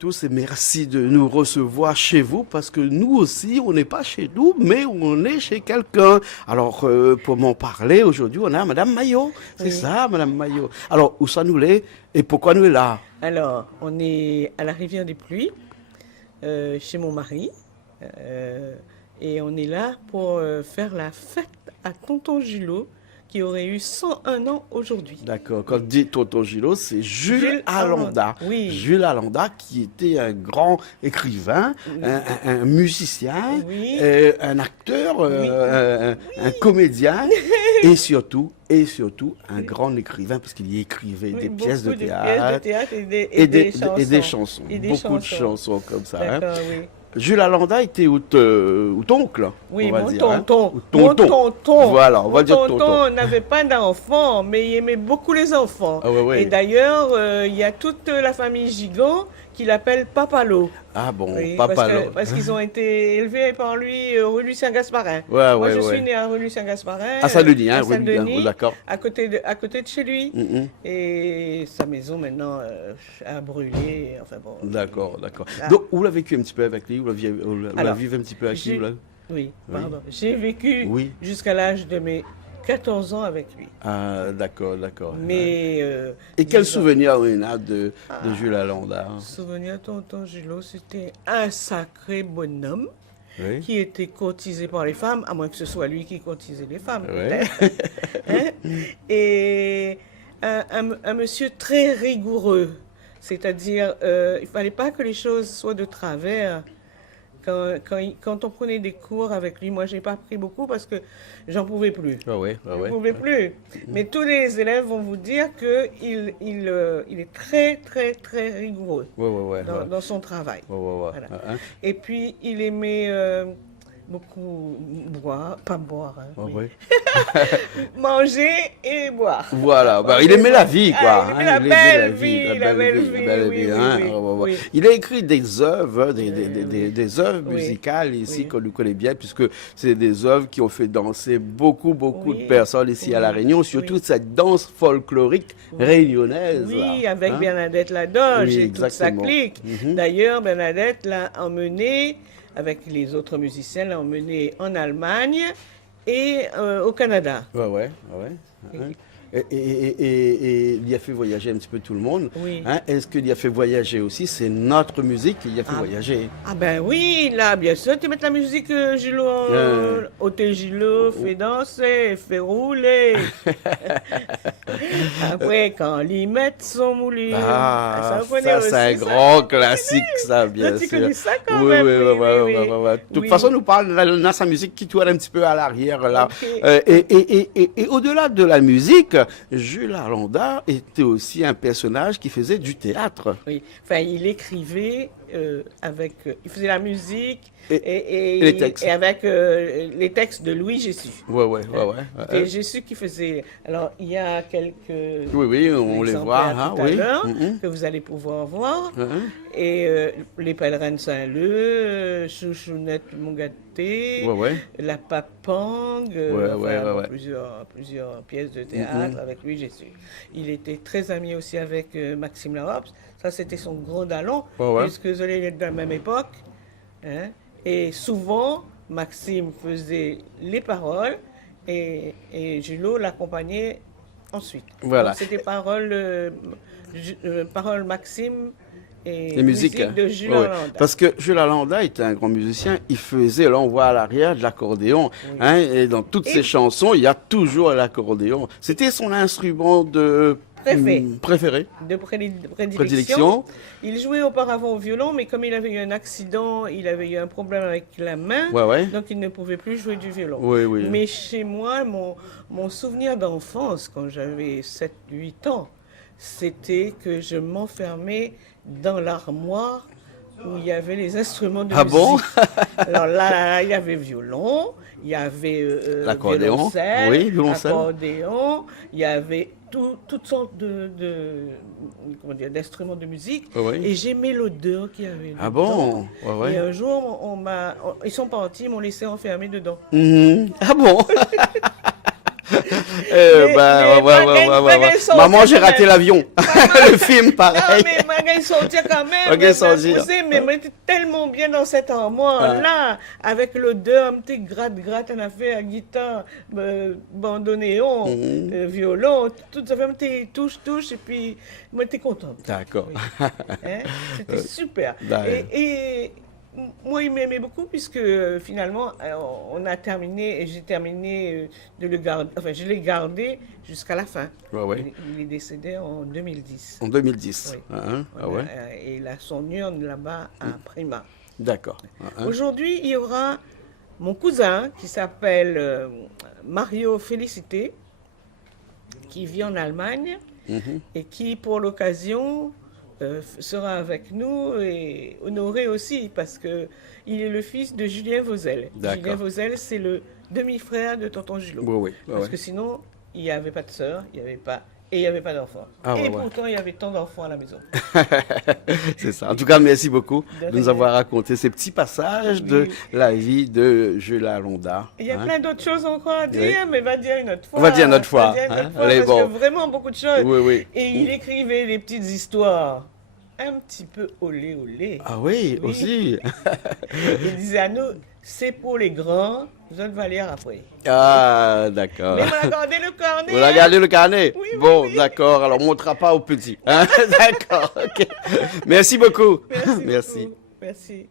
tous et merci de nous recevoir chez vous parce que nous aussi, on n'est pas chez nous, mais on est chez quelqu'un. Alors, pour m'en parler, aujourd'hui, on a Madame Maillot. C'est Oui. ça, Madame Maillot. Alors, où ça nous l'est et pourquoi nous est là? Alors, on est à la rivière des Pluies, chez mon mari, et on est là pour faire la fête à Tonton Gillot, qui aurait eu 101 ans aujourd'hui. D'accord. Quand dit Tonton Gillot, c'est Jules Jules Alanda. Oui. Jules Alanda, qui était un grand écrivain, un musicien, Oui. un acteur, un comédien, et surtout, un grand écrivain, parce qu'il y écrivait Oui, des pièces de beaucoup pièces de théâtre et des chansons. et des chansons. Et des Beaucoup de chansons. chansons comme ça. Hein. D'accord, oui. Jules Alanda était ou ton oncle, Oui, on va mon dire. Hein. tonton. Ou tonton. Mon tonton. Voilà, on va Mon dire tonton. tonton n'avait pas d'enfants, mais il aimait beaucoup les enfants. Ah ouais, ouais. Et d'ailleurs, il y a toute la famille Gigon qui l'appelle Papalo. Ah bon, Oui, papa parce qu'ils ont été élevés par lui rue Lucien-Gasparin. Ouais, Moi, ouais, je ouais. suis né à rue Lucien-Gasparin. À Saint-Denis, hein, à rue Lucien, Saint-Denis, d'accord. à côté de chez lui. Mhm. Et sa maison, maintenant, a brûlé. Enfin bon. D'accord, d'accord. Ah. Donc, vous l'avez vécu un petit peu avec lui, vous l'avez Alors, vécu un petit peu avec lui, j'ai- là? Oui, pardon. J'ai vécu Oui. jusqu'à l'âge de mes 14 ans avec lui. Ah, d'accord, d'accord. Mais. Et quel disons, souvenir on a de Jules Alanda? Souvenir, tonton Gillot, c'était un sacré bonhomme Oui. qui était courtisé par les femmes, à moins que ce soit lui qui courtisait les femmes. Ouais. peut-être. Hein? Et un monsieur très rigoureux. C'est-à-dire, il ne fallait pas que les choses soient de travers. Quand on prenait des cours avec lui, moi, je n'ai pas pris beaucoup parce que j'en pouvais plus. Ah ouais, ah Je ne ouais. pouvais plus. Mais tous les élèves vont vous dire qu'il est très, très, très rigoureux Ouais, ouais, ouais. Ouais, dans son travail. ouais, ouais. Voilà. Ah, hein. Et puis, il aimait beaucoup boire, pas boire, hein, Ah oui. ouais. Manger et boire. Voilà, bah, il Manger, aimait la boire. vie, quoi. Ah, il aimait la il belle vie, la belle vie, la belle oui, vie, oui, hein. oui, Ouais, ouais, ouais. oui. Il a écrit des œuvres, des œuvres Oui, musicales ici oui. qu'on nous connaît bien, puisque c'est des œuvres qui ont fait danser beaucoup de Oui, personnes ici à La oui, Réunion, surtout oui. cette danse folklorique réunionnaise. Oui, là, avec hein. Bernadette Ladoge Oui, et toute sa exactement. clique. Mhm. D'ailleurs, Bernadette l'a emmené, avec les autres musiciens, l'a emmené en Allemagne et au Canada. Ouais, ouais, ouais. Hein. Et il y a fait voyager un petit peu tout le monde. Oui. Hein. Est-ce qu'il y a fait voyager aussi? C'est notre musique qui y a fait voyager. Ah ben oui, là, bien sûr, tu mets la musique Gillot, Ôté Gillot, fait danser, fait rouler. Après, quand l'imette son moulure. Ah, vous connaissez ça aussi, c'est un grand classique, ça, bien Tu sûr. connais ça quand Oui, même, oui, oui, oui, oui, oui, oui, oui. De toute oui. façon, nous parle de sa musique qui tourne un petit peu à l'arrière, là. Ok. Et au-delà de la musique, Jules Alanda était aussi un personnage qui faisait du théâtre. Oui, enfin, il écrivait il faisait la musique Et les textes. et avec les textes de Louis Jessus. Ouais, ouais, ouais, ouais. C'était Jessus qui faisait. Alors, il y a quelques Oui, oui, on les voit, exemplaires hein, tout à oui. l'heure Mhm. que vous allez pouvoir voir. Mhm. Et les pèlerins de Saint-Leu, Chouchounette mon gâté, Ouais, ouais. la Papang, ouais. plusieurs pièces de théâtre avec Louis Jessus. Il était très ami aussi avec Maxime Larops. Ça, c'était son grand talent, Ouais, ouais. puisque vous allez être de la même époque. Hein. Et souvent, Maxime faisait les paroles et Gillot l'accompagnait ensuite. Voilà. Donc, c'était paroles Maxime et Les musiques. musique de Jules Ouais, ouais. Alanda. Parce que Jules Alanda était un grand musicien. Il faisait, là on voit à l'arrière, de l'accordéon. Hein, et dans toutes ses chansons, il y a toujours l'accordéon. C'était son instrument de préféré. De prédilection. Prédilection. Il jouait auparavant au violon, mais comme il avait eu un accident, il avait eu un problème avec la main, Ouais, ouais. donc il ne pouvait plus jouer du violon. Oui, oui. Mais chez moi, mon souvenir d'enfance, quand j'avais 7-8 ans, c'était que je m'enfermais dans l'armoire où il y avait les instruments de Ah musique. bon? Alors là, il y avait violon, il y avait L'accordéon, violoncelle, oui, violoncelle. accordéon, il y avait toutes sortes d'instruments de musique. Oui. Et j'aimais l'odeur qu'il y avait Ah dedans. bon? Ouais, Et ouais. un jour, ils sont partis, ils m'ont laissé enfermer dedans. Mhm. Ah bon? Maman, j'ai raté l'avion. Le film, pareil. Non, mais Magaï sortir quand même. Magaï sortir. Mais on était tellement bien dans cette armoire-là, avec l'odeur, un petit gratte, on a fait à guitare, bandoneon, violon, tout ça fait un petit touche, et puis moi, j'étais contente. D'accord. Oui. Hein? C'était super. Et moi, il m'aimait beaucoup puisque finalement, on a terminé, et j'ai terminé de le garder, enfin, je l'ai gardé jusqu'à la fin. Ouais. Il est décédé en 2010. En 2010. Oui. Et il a son urne là-bas à Prima. D'accord. Aujourd'hui, il y aura mon cousin qui s'appelle Mario Félicité, qui vit en Allemagne et qui, pour l'occasion, sera avec nous et honoré aussi parce que il est le fils de Julien Vauzel. Julien Vauzel, c'est le demi-frère de tonton Julot. Parce que sinon, il n'y avait pas de sœur, il n'y avait pas d'enfants. Pourtant, il y avait tant d'enfants à la maison. C'est ça. En tout cas, merci beaucoup de nous avoir raconté ces petits passages de la vie de Jules Alonda. Il y a plein d'autres choses encore à dire, mais on va dire une autre fois. On va dire une autre fois. Parce qu'il y a vraiment beaucoup de choses. Et il écrivait des petites histoires un petit peu olé. Ah oui, aussi. Il disait à nous, c'est pour les grands, vous allez valer après. Ah, d'accord. Mais on a gardé le carnet. Vous avez gardé le carnet? Oui, bon, d'accord. Alors, on ne montrera pas aux petits. Hein? D'accord. Okay. Merci beaucoup. Merci. Merci.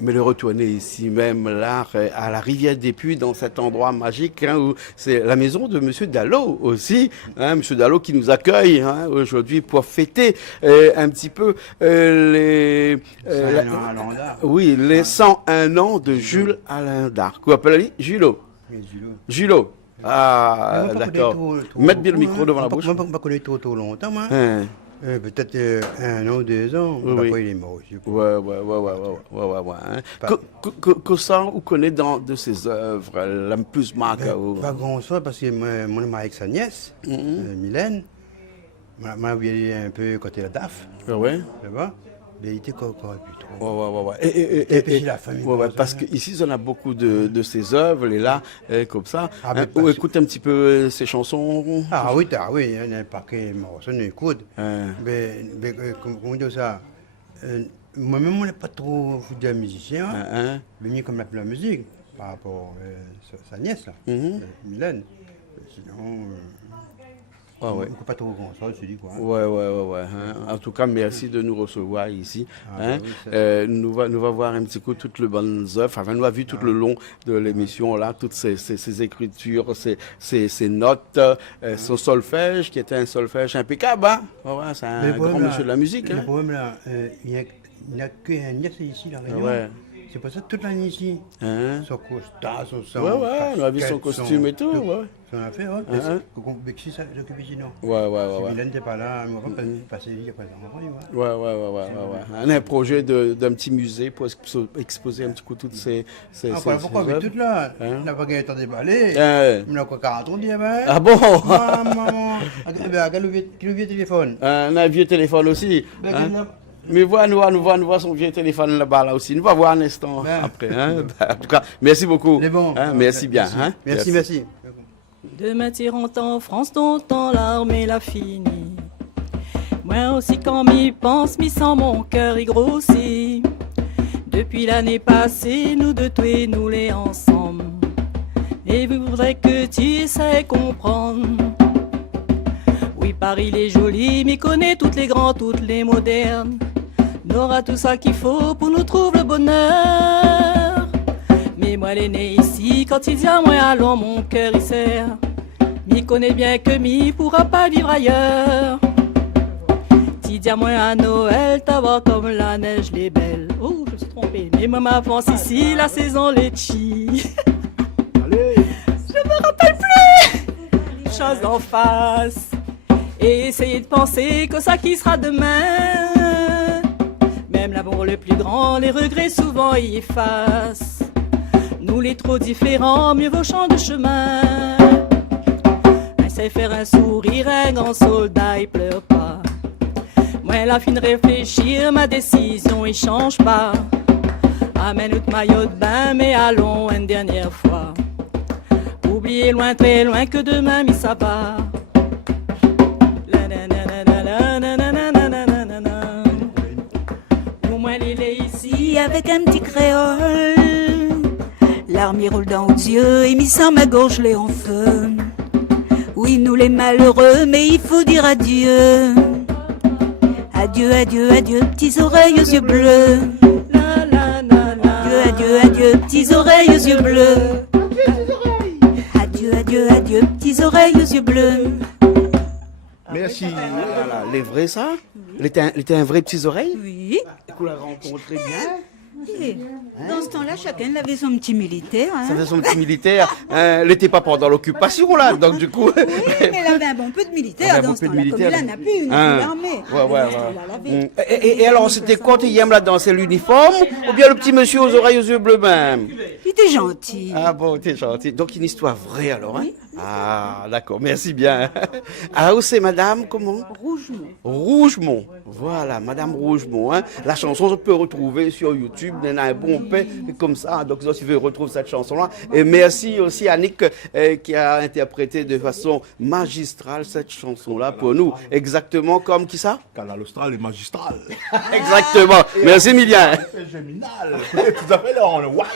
Mais le retourner ici même, là, à la rivière des Puits, dans cet endroit magique, hein, où c'est la maison de Monsieur Dallot aussi, hein, Monsieur Dallot qui nous accueille hein, aujourd'hui pour fêter un petit peu les 101 ans de Jules Alonda. Qu'on appelle Julot. Julot. Ah, d'accord. Mettre bien le micro devant la bouche. Moi, je ne connais pas trop longtemps, moi. Peut-être 1 an ou 2 ans. Oui. Après, il est mort aussi. Ouais. Que ça, vous connaissez de ses œuvres, la plus marque pas grand-chose, parce que moi, je suis avec sa nièce, Mylène. Moi, je suis un peu côté la DAF. Ouais. Tu vois? Mais il était encore plus trop. Ouais. Et puis la famille. Parce qu'ici, on a beaucoup de ses œuvres, elle est là, comme ça. On écoute un petit peu ses chansons. Ah oui, il y a un paquet de morceaux, on écoute. Mais comment dire ça? Moi-même, on n'est pas trop de musicien. Mais mieux comme la musique, par rapport à sa nièce, là, Mylène. Sinon. On ne peut pas trop grand-chose, je dis quoi. Ouais. En tout cas, merci de nous recevoir ici. Nous va voir un petit coup toutes les bonnes œuvres. Enfin, nous avons vu tout le long de l'émission, là, toutes ces écritures, ces notes, son solfège, qui était un solfège impeccable. Hein? C'est un grand monsieur de la musique. Le problème, là, il n'y a qu'un nièce ici, la Réunion. c'est pas ça toute l'année ici. Son costard, son Ouais, on a vu son costume et tout, ouais. Son affaire, ouais. Bexi s'occupe ici, non? Ouais. Si Mylène n'était pas là, on va pas passer ici après ça. On a un projet d'un petit musée pour exposer un petit coup toutes ces pourquoi on est toutes là? On n'a pas gagné le temps de déballer. On a encore 40 ans, Ah bon? Maman, quel vieux téléphone? On a un vieux téléphone aussi. Mais nous voir son vieux téléphone là-bas là aussi. Nous va voir un instant après. En tout cas, merci beaucoup. C'est bon. Merci bien. Merci. De m'attirant en France, dont l'armée l'a fini. Moi aussi, quand m'y pense, m'y sent mon cœur y grossit. Depuis l'année passée, nous deux, toi et nous les ensemble. Et je voudrais que tu sais comprendre. Oui, Paris, il est joli, m'y connaît toutes les grands, toutes les modernes. N'aura tout ça qu'il faut pour nous trouver le bonheur. Mais moi, elle est née ici, quand il dit à moi, allons, mon cœur y serre. M'y connaît bien que m'y pourra pas vivre ailleurs. Tu dis à moi à Noël, t'as comme la neige, les belles. Oh, je me suis trompée, mais moi m'avance ici, la saison litchi. Je me rappelle plus. Chose en face. Et essayer de penser que ça qui sera demain. Même l'amour le plus grand, les regrets souvent y effacent. Nous les trop différents, mieux vaut champ de chemin. Elle sait faire un sourire, un grand soldat, il pleure pas. Moi, la fin de réfléchir, ma décision, il change pas. Amène notre maillot de bain, mais allons une dernière fois. Oubliez loin, très loin, que demain, mais ça va. Au moins, il est ici avec un petit créole. L'armée roule dans aux yeux et mis sans ma gorge les en feu. Oui, nous les malheureux, mais il faut dire adieu. Adieu, adieu, adieu, petits oreilles aux yeux bleus. Adieu, adieu, adieu, petits oreilles aux yeux bleus. Adieu, adieu, adieu, petits oreilles aux yeux bleus. Merci. Voilà, les vrais ça? Il était un vrai petits oreilles? Oui. Vous l'avez rencontré bien? Et dans ce temps-là, chacun avait son petit militaire. Hein. Ça fait son petit militaire. Elle n'était pas pendant l'occupation, là, donc du coup... Oui, mais elle avait un bon peu de militaires dans ce temps-là. Comme il en a plus une armée. Ouais. Et alors, c'était quoi tu aimes là-dedans? C'est l'uniforme ou bien le petit monsieur aux oreilles aux yeux bleus même? Il était gentil. Ah bon, t'es gentil. Donc une histoire vraie alors, hein? Oui. Ah, d'accord, merci bien. Ah, où c'est madame, comment? Rougemont. Rougemont. Voilà, madame Rougemont. Hein? La chanson, on peut retrouver sur YouTube. Il y en a un bon paix comme ça. Donc, si vous retrouvez cette chanson-là. Et merci aussi à Nick qui a interprété de façon magistrale cette chanson-là pour nous. Exactement comme qui ça? Canal Austral et magistral. Exactement. Merci, Emilien. C'est géminal. Tout à fait là, on le voit.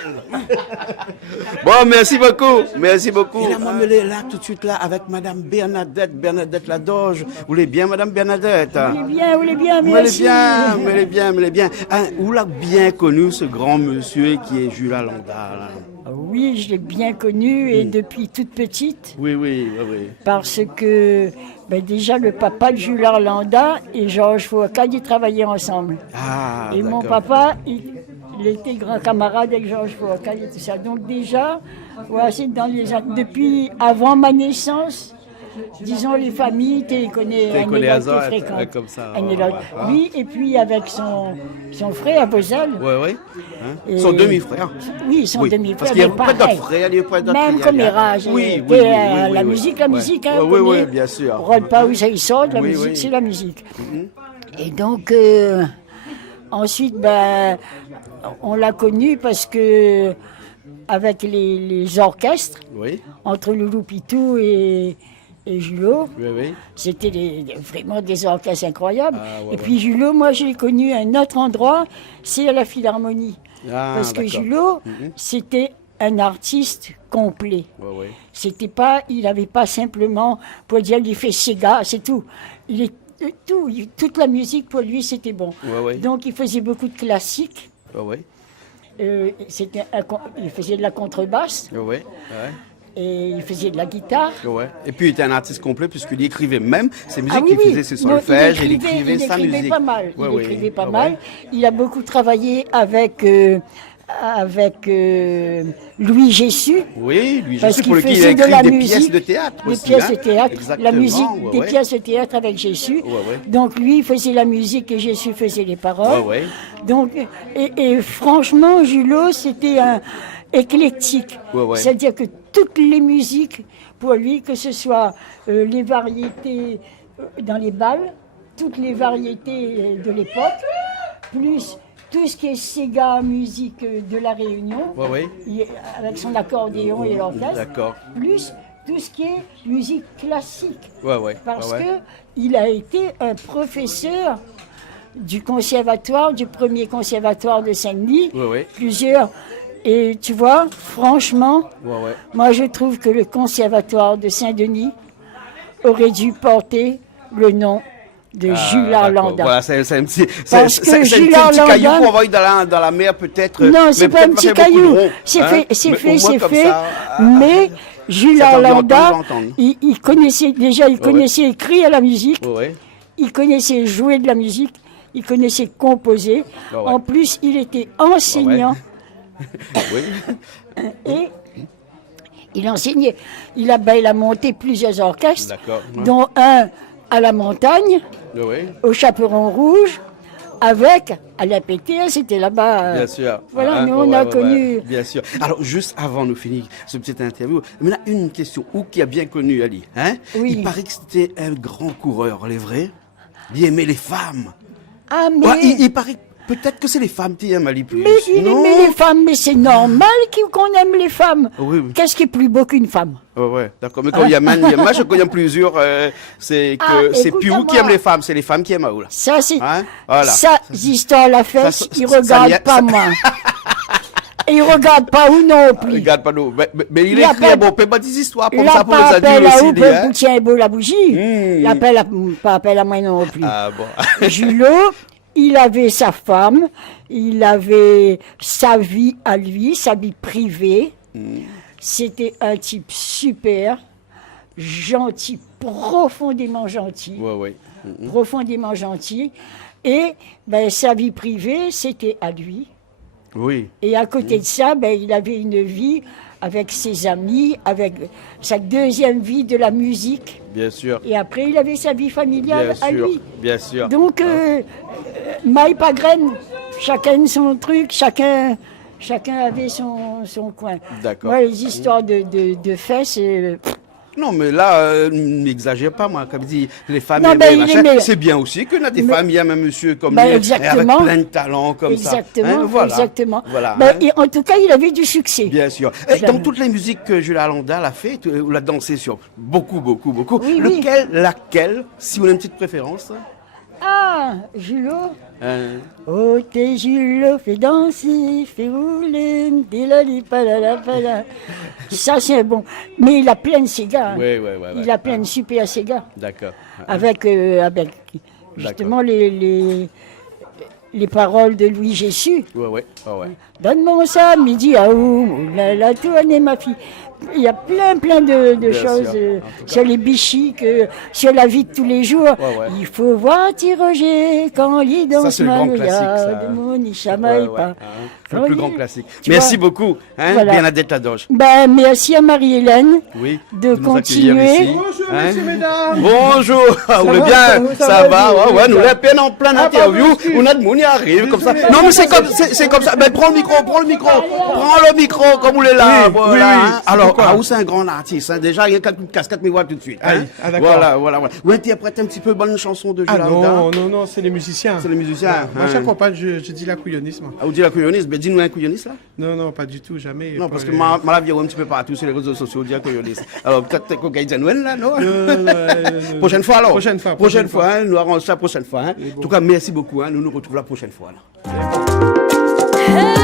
Bon, merci beaucoup. Merci beaucoup. Et là, moi, me l'ai là tout de suite là avec madame Bernadette Ladoge. Vous l'êtes bien, madame Bernadette? Vous l'êtes bien, merci. Vous l'êtes bien. Hein, vous l'avez bien connu, ce grand monsieur qui est Jules Landa, là. Oui, je l'ai bien connu et depuis toute petite. Oui. Parce que déjà le papa de Jules Landa et Georges Foucault, ils travaillaient ensemble. Ah, et mon papa, il était grand camarade avec Georges Foucault et tout ça. Donc déjà, voilà, c'est depuis avant ma naissance. Disons les familles, tu les connais fréquentes. Comme ça. Lui, et puis avec son frère, Bozal. Oui. Hein? Son demi-frère. Oui, son demi-frère. Parce qu'il n'y a pas d'autres frères, il n'y a pas d'autres frères. Même commérage. Oui. La musique, hein, oui, bien sûr. On ne regarde pas où ça y sort, la musique, c'est la musique. Et donc, ensuite, on l'a connu parce que, avec les orchestres, entre Loulou Pitou et Julot, c'était vraiment des orchestres incroyables. Et puis Julot, moi je l'ai connu à un autre endroit, c'est à la Philharmonie. Parce que Julot, c'était un artiste complet. C'était pas, il n'avait pas simplement, pour dire, il fait Sega, c'est tout. Toute la musique pour lui, c'était bon. Donc il faisait beaucoup de classiques. Il faisait de la contrebasse. Et il faisait de la guitare. Et puis il était un artiste complet puisqu'il écrivait même ses musiques, il faisait ses solfèges, il écrivait sa musique. Il écrivait pas mal. Il a beaucoup travaillé avec avec Louis Jessus. Oui, Louis Parce Jessus, qu'il pour lequel il faisait a de écrit la des musique, pièces de théâtre des aussi. pièces hein. de théâtre, la Exactement, musique, ouais, des ouais. pièces de théâtre avec Jessus. Ouais, ouais. Donc lui faisait la musique et Jessus faisait les paroles. Ouais, ouais. Donc, et franchement, Julot, c'était un éclectique. Ouais, ouais. C'est-à-dire que toutes les musiques, pour lui, que ce soit les variétés dans les bals, toutes les variétés de l'époque, plus tout ce qui est Sega musique de la Réunion, Ouais, ouais. avec son accordéon et l'orchestre, D'accord. plus tout ce qui est musique classique. Ouais, ouais. Parce ouais, ouais. que il a été un professeur du conservatoire, du premier conservatoire de Saint-Denis, Ouais, ouais. plusieurs. Et tu vois, franchement, Ouais, ouais. moi je trouve que le conservatoire de Saint-Denis aurait dû porter le nom de Jules D'accord. Arlanda. Voilà, c'est un petit, Parce que c'est un Jules petit caillou Arlanda- qu'on envoie dans la mer peut-être. Non, c'est mais pas un peut-être petit faire beaucoup caillou. de ronds, C'est hein. fait, c'est Mais fait, au moins c'est comme fait. ça, Mais Jules ça t'environne, Arlanda, j'entends. il connaissait déjà, il Ouais, connaissait écrire la musique, Ouais, ouais. il connaissait jouer de la musique, il connaissait composer. Ouais, ouais. En plus, il était enseignant Oui. et il enseignait. Il a monté plusieurs orchestres, D'accord. Ouais. dont un à la montagne, Ouais, ouais. au Chaperon Rouge, avec Alain Péter, c'était là-bas. Bien sûr. Voilà, Hein, nous ouais, on a ouais, connu. ouais, bien sûr. Alors, juste avant de finir ce petit interview, maintenant une question. Ou qui a bien connu Ali, hein? Oui. Il paraît que c'était un grand coureur, il est vrai? Il aimait les femmes. Ah, mais. Ouais, il paraît peut-être que c'est les femmes qui aiment Ali plus. Mais il non? aimait les femmes, mais c'est normal qu'on aime les femmes. Oui, oui. Qu'est-ce qui est plus beau qu'une femme? Ouais, ouais, d'accord. Mais quand il y a moi je connais plusieurs, c'est que Ah, c'est écoute plus à où qui moi. aime les femmes, c'est les femmes qui aiment Aoula. Ça, c'est. Hein? Voilà. Ça, histoires la fesse, Ça, il ça, regarde ça, pas ça- moi. Et il regarde pas où non plus. Regarde pas nous. Mais il Il a écrit pas- bon, pas des histoires comme Il ça n'a pour pas les appel adultes à aussi. où dit, pour hein. le tien et beau la bougie. Il appelle pas appel à moi non plus. Ah bon. Julot, il avait sa femme, il avait sa vie à lui, sa vie privée. C'était un type super, gentil, profondément gentil. Ouais, ouais. Profondément gentil. Et ben, sa vie privée, c'était à lui. Oui. Et à côté de ça, ben, il avait une vie avec ses amis, avec sa deuxième vie de la musique. Bien sûr. Et après, il avait sa vie familiale Bien à sûr. lui. Bien sûr. Donc, maille pas graine, chacun son truc, chacun avait son coin. D'accord. Moi, les histoires de fesses, Non, mais là, n'exagère pas, moi. Comme dit, les femmes Non, aiment ben, les il machins. aimait- C'est bien aussi que a des Mais- femmes, il y a un monsieur comme Ben, lui, exactement. avec plein de talents comme exactement, ça. Hein, voilà. exactement. Voilà. Ben, hein. et en tout cas, il avait du succès. Bien sûr. Et dans toutes les musiques que Jules Arlanda a fait, vous l'a dansé sur beaucoup. Oui, oui. Laquelle, si vous avez une petite préférence? Ah, Julot. Hein. Oh, tes Julot, fais danser, fais rouler, dilali, palala, palala. Ça, c'est bon. Mais il a plein de Sega. Oui, oui, oui. Il a plein de super Sega. D'accord. Avec justement les paroles de Louis Jessus. Oui, oui. Donne-moi ça, midi, à où la tournée, ma fille. Il y a plein de choses sûr. sur les bichiques, sur la vie de tous les jours. Ouais. Il faut voir Roger quand il danse c'est le grand classique, ça. de mon il chamaille pas. C'est le plus grand classique. Tu Merci vois, beaucoup, hein, voilà. Bernadette Ladoche. Ben, merci à Marie-Hélène Oui. de nous accueillir continuer. ici. Bonjour, Hein? messieurs, mesdames. Bonjour, vous allez va, bien? ça va, Ouais, nous la peine en plein interview. monsieur. On a de monde qui arrive comme ça. Non, mais c'est comme ça. Ben, prends le micro. Prends le micro comme vous l'êtes là. Oui, Voilà, oui, hein. c'est Alors, pourquoi Raoult, c'est un grand artiste. Hein. Déjà, il y a quelques casquettes, mais voilà tout de suite. Hein. Ah, d'accord. Voilà. Vous interprétez un petit peu bonne chanson de Jules Ah Arlanda. non, c'est les musiciens. C'est les musiciens. Moi, hein. j'accompagne, je dis la couillonnisme. Ah, vous dites la couilloniste, ben dis-nous un couilloniste là. Non, pas du tout, jamais. Non, parce que ma la vie un petit peu partout sur les réseaux sociaux, dire couilloniste. Alors, peut-être qu'on gagne des Noël là, non? Prochaine fois alors. Prochaine fois. Prochaine fois, hein, nous arrangeons ça la prochaine fois. Hein. En tout cas, merci beaucoup. Hein. Nous nous retrouvons la prochaine fois. Là. Hey